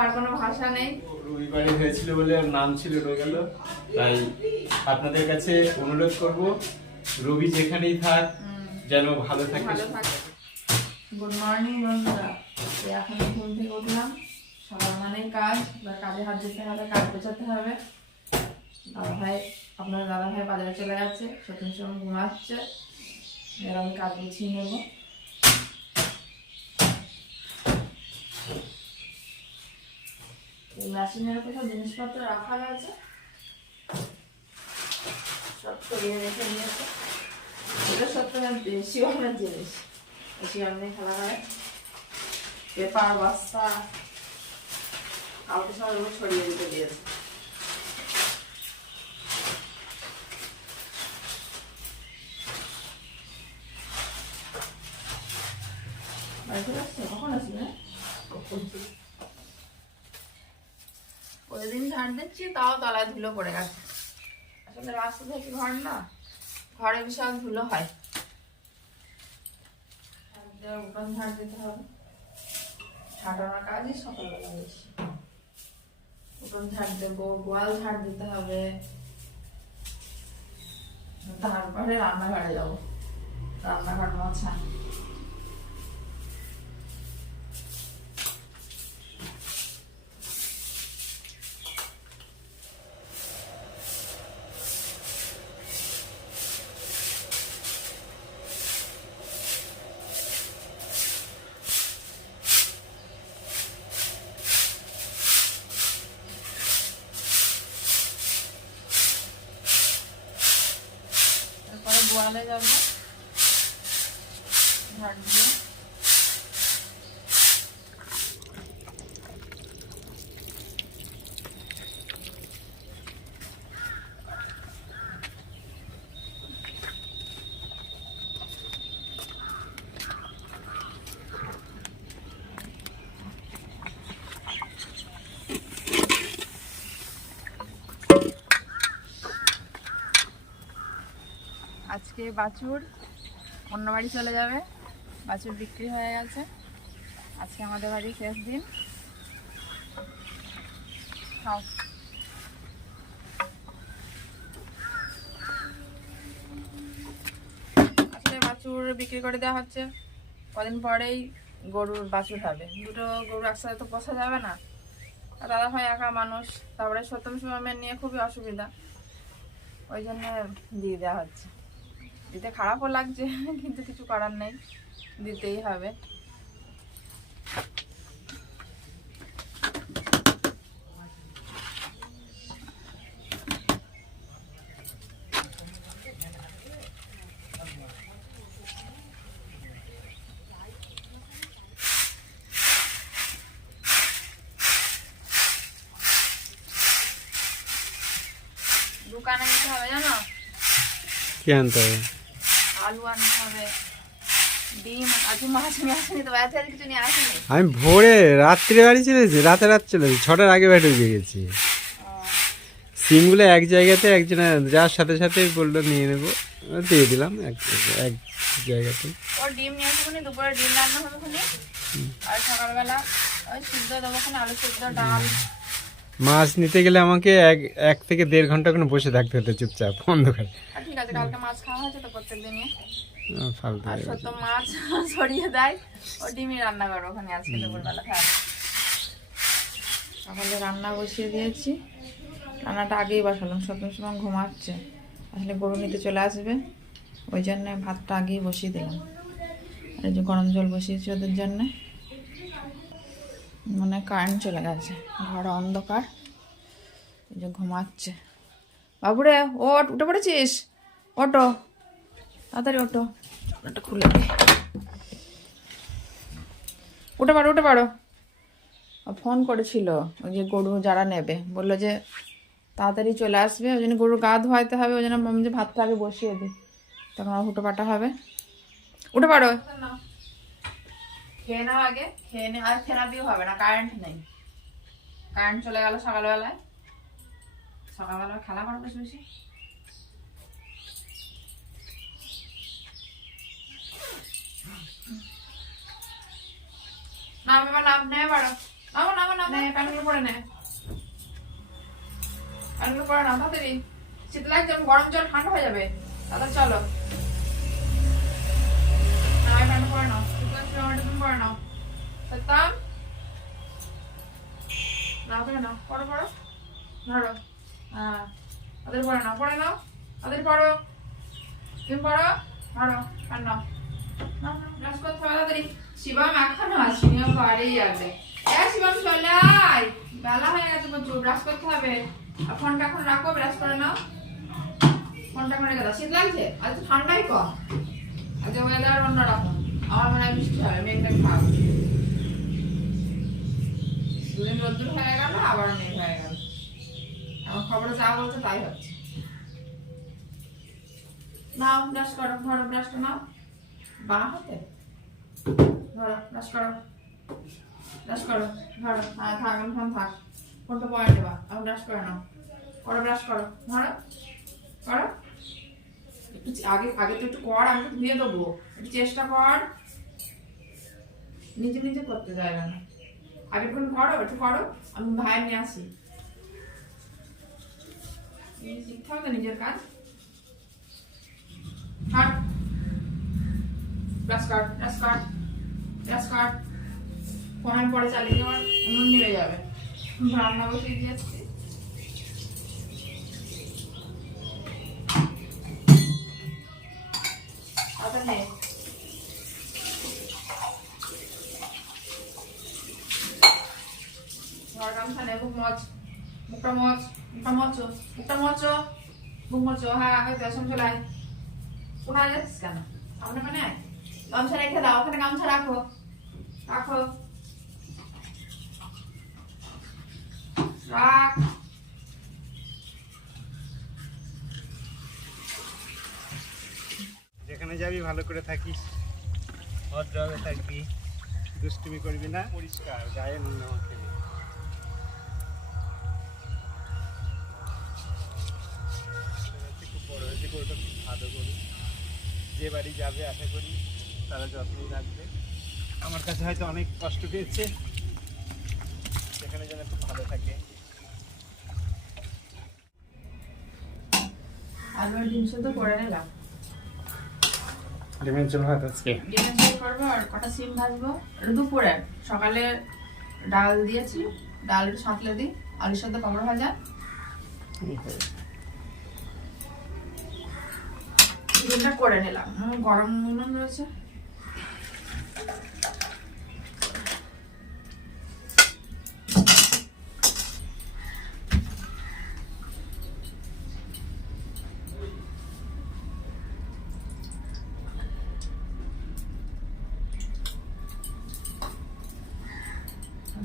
আর কোনো ভাষা নেই। রবিবারে হয়েছিল বলে ওর নাম ছিল রোগেল। তাই আপনাদের কাছে অনুরোধ করব, রবি যেখানেই থাক যেন ভালো থাকে। গুড মর্নিং বন্ধুরা, এখন ঘুম থেকে উঠলাম। সবার মানেই কাজ, বা কাজে হাত দিতে হবে, কাজ গোছাতে হবে। আপনার দাদা ভাই বাজারে চলে যাচ্ছে, সত্যি সব ঘুমাচ্ছে। এবার আমি কাজ গুছিয়ে নেবো। এই মেশিনের কোথাও জিনিসপত্র রাখা আছে, সব সরিয়ে রেখে নিয়েছে। এটা সত্যি বেশি অনেক জিনিস, বেশি অনেক খেলা হয়। পেপার বস্তা কাউকে সব ছড়িয়ে দিতে দিয়েছে। কখন আসবে? প্রতিদিন ঝাড় দিচ্ছি, তাও তলায় ধুলো পড়ে গেছে। আসলে রাস্তা থেকে ঘর না, ঘরে বিশাল ধুলো হয়। উঠান ঝাড় দিতে হবে, ছাটানোর কাজই সকালবেলা বেশি। উঠান ঝাড় দেবো, গোয়াল ঝাড় দিতে হবে, তারপরে রান্নাঘরে যাবো, রান্নাঘর মোছা। তারপরে গোয়ালে যাবো ঝাড় দিয়ে। আজকে বাছুর অন্য বাড়ি চলে যাবে, বাছুর বিক্রি হয়ে গেছে। আজকে আমাদের বাড়ি শেষ দিন। খাও। আসলে বাছুর বিক্রি করে দেওয়া হচ্ছে, কদিন পরেই গরুর বাছুর হবে। দুটো গরু একসাথে তো পোষা যাবে না, আর দাদা ভাই একা মানুষ, তারপরে সত্যম সময়ের নিয়ে খুবই অসুবিধা, ওই জন্য দিয়ে দেওয়া হচ্ছে। দিতে খারাপও লাগছে, কিন্তু কিছু করার নেই, দিতেই হবে। দোকানে যেতে হবে, জানো কি আনতে হবে? আলু আনতে হবে, ডিম। আজকে মাছ নিয়ে আসেনি তো, আজকে কিছু নিয়ে আসেনি। আমি ভোরে রাত্রে বাড়ি চলেছি, রাত চলেছি, 6টার আগে বাড়ি ঢুকে গেছি। সিমগুলো এক জায়গাতে একজনে যার সাথে সাথে বললো নিয়ে নেবো, দিয়ে দিলাম এক জায়গাতে। ও ডিম নিয়ে আসবো, দুপুরে ডিম রান্না হবে ওখানে, আর সকালবেলা ওই সিদ্ধ দেবো, আলু সিদ্ধ, ডাল। মাছ নিতে গেলে আমাকে 1 থেকে 1.5 ঘন্টা করে বসে থাকতে হতো চুপচাপ অন্ধকারে। ঠিক আছে, কালকে মাছ খাওয়া হয়েছে তো প্রত্যেক দিনই। ফালতু আর সত্য মাছ ছড়িয়ে দেয়, ও ডিমই রান্না করো ওখানে আজকে দুপুরবেলা। খায় সকালে রান্না বসিয়ে দিয়েছি, রান্নাটা আগেই বসালাম। সত্যম সময় ঘুমাচ্ছে, আসলে গরু নিতে চলে আসবে, ওই জন্য ভাতটা আগেই বসিয়ে দিলাম। আর এই যে গরম জল বসিয়েছি ওদের জন্যে। মানে কারেন্ট চলে গেছে, ঘর অন্ধকার, এই যে ঘুমাচ্ছে। বাবুরে ও উঠে পড়েছিস? ওটো, তাড়াতাড়ি ওটো, ওটা খুলে দে। উঠে পারো, উঠে পারো। ফোন করেছিল ওই যে গরু যারা নেবে, বললো যে তাড়াতাড়ি চলে আসবে, ওই জন্য গরুর গা ধোয়াইতে হবে, ওই জন্য আমি যে ভাতটা আগে বসিয়ে দিই, তখন আমার হুটো পাটা হবে। উঠে পারো, খেয়ে নাও আগে, খেয়ে নে। আর থেরাপিও হবে না, কারেন্ট নেই। কারেন্ট চলে গেল সকালবেলায়, সকালবেলা খেলা করো বেশি বেশি। নাম এবার নাম নেবে পারো। নামো নামো নামো, প্যান্টগুলো পরে নে, প্যান্টগুলো পরে নাও তাড়াতাড়ি, শীত লাগছে, গরম জল ঠান্ডা হয়ে যাবে, তাড়াতাড়ি চলো। না প্যান্ট পরে নাও, শীত লাগছে, জামাটা তুমি পরে নাও। সত্যম নাও পরে নাও, পড়ো পড়ো, ধরো, হ্যাঁ তাদের পরে নাও, পরে নাও তাদের পড়ো, তুমি পড়ো, ধরো প্যান্ট নাও, নাও নাও, ব্রাশ করতে হবে তাড়াতাড়ি। শিবম এখনো আসেনি, ও বাড়িই যাবে। শিবম চলে আয়, বেলা হয়ে গেছে প্রচুর, ব্রাশ করতে হবে। আর ফোনটা এখন রাখো, ব্রাশ করে নাও, ফোনটা এখন রেখে দাও। শীত লাগছে, আজ তো ঠান্ডাই কম, আজ ওয়েদার অন্যরকম, আমার মনে হয় বৃষ্টি হবে, মেঘটা খাও। দুদিন রোদ্দুর হয়ে গেল, আবার মেঘ হয়ে গেল, এখন খবরে যা বলছে তাই হচ্ছে। নাও ব্রাশ করো, ধরো ব্রাশ করে নাও, বাঁ হাতে ধরো, ব্রাশ করো, ব্রাশ করো, ধরো, হ্যাঁ থাক, এখন থাক, ফোনটা পরে দেবা, এখন ব্রাশ করে নাও, করো ব্রাশ করো, ধরো করো, একটু আগে আগে তো একটু কর, আমি তো ধুয়ে দেবো, একটু চেষ্টা কর, নিজে নিজে করতে যাবে না, আগে একটু করো, একটু করো, আমি ভাই নিয়ে আসি, শিখতে হবে তো নিজের কাজ। হাট ব্রাশ কাট, ব্রাশ কাট, ব্রাশ কাট, ফোনের পরে চালিয়ে যাওয়ার উনুন নিভে যাবে, রান্না বসিয়ে দিয়েছি। আচ্ছা নে, ঘর গামছা নে, মুখ মোচ, মুখটা মোচ, মুখটা মোচো, মুখটা মোচো, মুখ মোচো, হ্যাঁ হয়তো এসব চলে আয়, কোথায় যাচ্ছিস কেন, সামনে মানে আয়, গামছা রেখে দাও, ওখানে গামছা রাখো, রাখো, রাখ, যেখানে যাবি ভালো করে থাকিস, ভদ্রভাবে থাকবি, দুষ্টুমি করবি না, পরিষ্কার গায়ে নোংরা মাখবি না। খুব বড় হয়েছে, গরুটা খুব ভালো করি, যে বাড়ি যাবে আশা করি তারা যত্নই রাখবে। আমার কাছে হয়তো অনেক কষ্ট পেয়েছে, সেখানে যেন খুব ভালো থাকে। আলু আর ডিম সেদ্ধ করে নিলাম, ডিমের ঝোল ভাত আজকে, ডিমের ঝোল করবো আর কটা সিম ভাজবো, এটা দুপুরে, সকালে ডাল দিয়েছি, ডাল একটু সাঁতলে দিই, আলুর সাথে পাঁপড় ভাজা, ডিমটা করে নিলাম, গরম উনুন রয়েছে।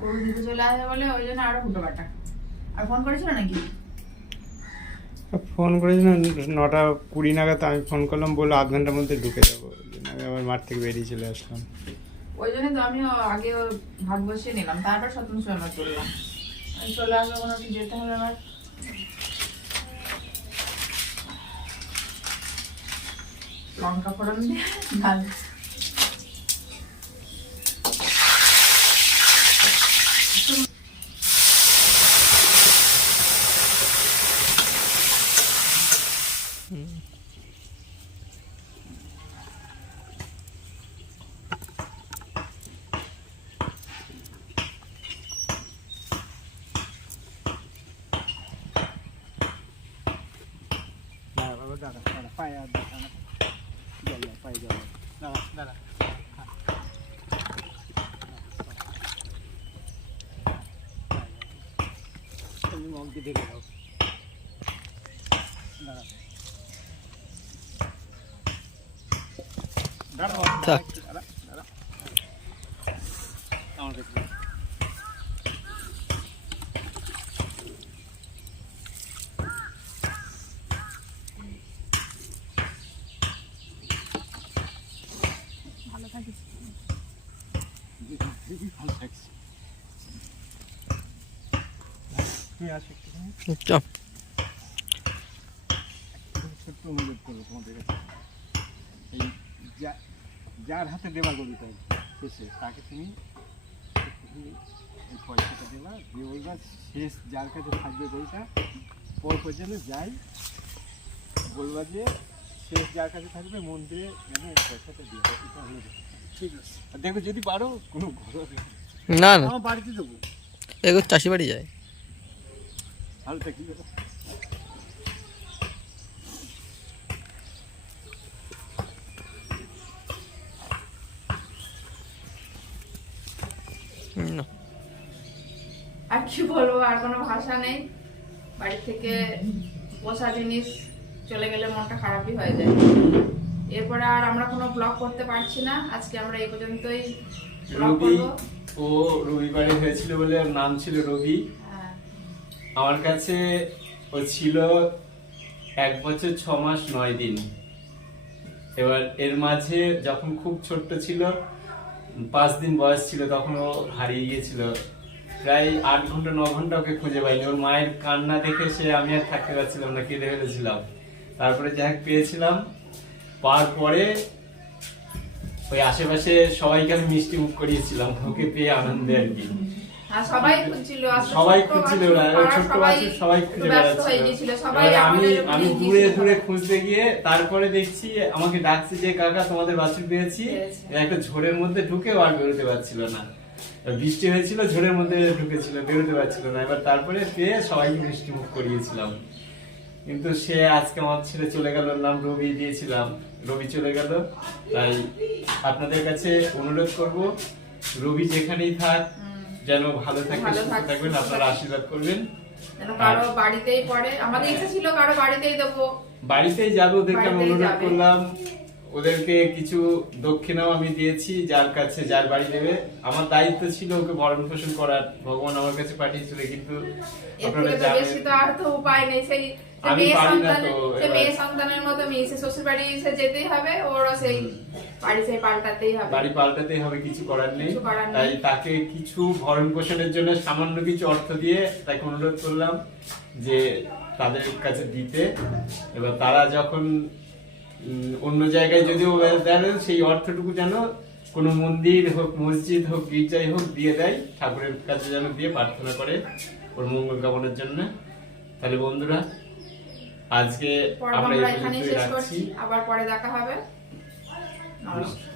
গরু দিতে চলে আসবে বলে ওই জন্য আরো হুটো বাটা। আর ফোন করেছিল নাকি? ফোন করেছিল 9:20 নাগাদ, আমি ফোন করলাম, বললো আধ ঘন্টার মধ্যে ঢুকে যাবো, আমি আবার মাঠ থেকে বেরিয়ে চলে আসলাম। ওই জন্য তো আমি আগে ভাত বসিয়ে নিলাম, তারপর সপ্তম সময় চললাম, আমি চলে আসবো, কোনো একটু যেতে হবে আমার। লঙ্কা ফোড়ন দিয়ে ডাল, দাদা দাদা পায়ে আর দেখা না, জল পায়ে জল, দাদা দাদা মগকে ঢেকে দাও, দাদা দাদা দাদা আমার কাছে ভালো থাকিস, ভালো থাকছি। তুই আসো একটু, ছোট্ট অনুরোধ করবো তোমাদের কাছে, এই যার হাতে দেওয়া গরুটা শেষে, তাকে তুমি এই পয়সাটা দেবা, দিয়ে বলবা শেষ যার কাছে থাকবে বইটা পর যেন যাই, বলবা যে শেষ যার কাছে থাকবে মন্দিরে যেন এই পয়সাটা দিয়ে দেয়। এটা হলো ব্যাপার। ঠিক আছে, আর দেখো যদি পারো কোনো ঘরোয়া না না, আমার বাড়িতে দেবো, এগুলো চাষি বাড়ি যায়। ভালো থাকি। না, আর কি বলবো, আর কোনো ভাষা নেই। বাড়ি থেকে পোষা জিনিস চলে গেলে মনটা খারাপই হয়ে যায়। এরপরে আর আমরা কোনো ব্লগ করতে পারছি না, আজকে আমরা এই পর্যন্তই ব্লগ রবি, করবো। ও রবিবারে হয়েছিল বলে ওর নাম ছিল রবি। হ্যাঁ, আমার কাছে ও ছিল 1 বছর 6 মাস 9 দিন। এবার এর মাঝে যখন খুব ছোট্ট ছিল, 5 দিন বয়স ছিল, তখন ও হারিয়ে গিয়েছিল। প্রায় 8 ঘন্টা 9 ঘন্টা ওকে খুঁজে পাইনি। ওর মায়ের কান্না দেখে আমি আর থাকতে পারছিলাম না, কেঁদে ফেলেছিলাম। তারপরে যাই হোক পেয়েছিলাম, পাওয়ার পরে ওই আশেপাশে সবাইকে আমি মিষ্টি মুখ করিয়েছিলাম ওকে পেয়ে আনন্দে আর কি। আর সবাই খুঁজছিল, আজকে সবাই ছোট্ট খুঁজছিল, বাচ্চা, ওরা পাড়ার ছোট্ট বাচ্চা সবাই খুঁজে ব্যস্ত হয়ে বেড়াচ্ছিল। গিয়েছিল, সবাই এবার আমাদের আমি নিয়ে দূরে গিয়েছিল। দূরে খুঁজতে গিয়ে তারপরে দেখছি আমাকে ডাকছে যে কাকা তোমাদের বাছুর পেয়েছি। একটা ঝোড়ের মধ্যে ঢুকে আর বেরোতে পারছিল না, বৃষ্টি হয়েছিল, ঝোড়ের মধ্যে ঢুকেছিল, বেরোতে পারছিল না। এবার তারপরে পেয়ে সবাইকে মিষ্টি মুখ করিয়েছিলাম। কিন্তু সে আজকে আমার ছেড়ে চলে গেল, নাম রবি দিয়েছিলাম, রবি চলে গেল। তাই আপনাদের কাছে অনুরোধ করব, রবি যেখানেই থাক যেন ভালো থাকে, ভালো সুস্থ থাক, থাকবেন, সুস্থ আপনারা থাক। আশীর্বাদ করবেন। যেন কারো বাড়িতেই পড়ে, আমাদের ইচ্ছা ছিল কারো বাড়িতেই দেবো। বাড়িতেই যাবে, ওদেরকে আমি বাড়িতেই অনুরোধ যাবে। করলাম। ওদেরকে কিছু দক্ষিণাও আমি দিয়েছি, যার কাছে যার বাড়ি দেবে। আমার দায়িত্ব ছিল ওকে ভরণ পোষণ করার, ভগবান আমার কাছে পাঠিয়েছিল। কিন্তু এর আপনারা থেকে তো বেশি জানেন তো আর তো উপায় নেই। সেই আমি মেয়ে পারি না সন্তানের, তো, সে এবার- মেয়ে সন্তানের মতো মেয়ে সে শ্বশুর বাড়ি সে যেতেই হবে, ওরও সেই বাড়ি সেই পাল্টাতেই হবে। বাড়ি পাল্টাতেই হবে, কিছু করার নেই। কিছু করার নেই। তাই তাকে কিছু ভরণ পোষণের জন্য সামান্য কিছু অর্থ দিয়ে তাকে অনুরোধ করলাম যে তাদের কাছে দিতে। এবার তারা যখন অন্য জায়গায় যদিও দেন, সেই অর্থটুকু যেন কোনো মন্দির হোক, মসজিদ হোক, গির্জায় হোক দিয়ে দেয়, ঠাকুরের কাছে যেন দিয়ে প্রার্থনা করে ওর মঙ্গল কামনার জন্য। তাহলে বন্ধুরা, আজকে পর্ব আমরা এই আমরা এখানেই পর্যন্তই শেষ রাখছি। করছি, আবার পরে দেখা হবে। নমস্কার।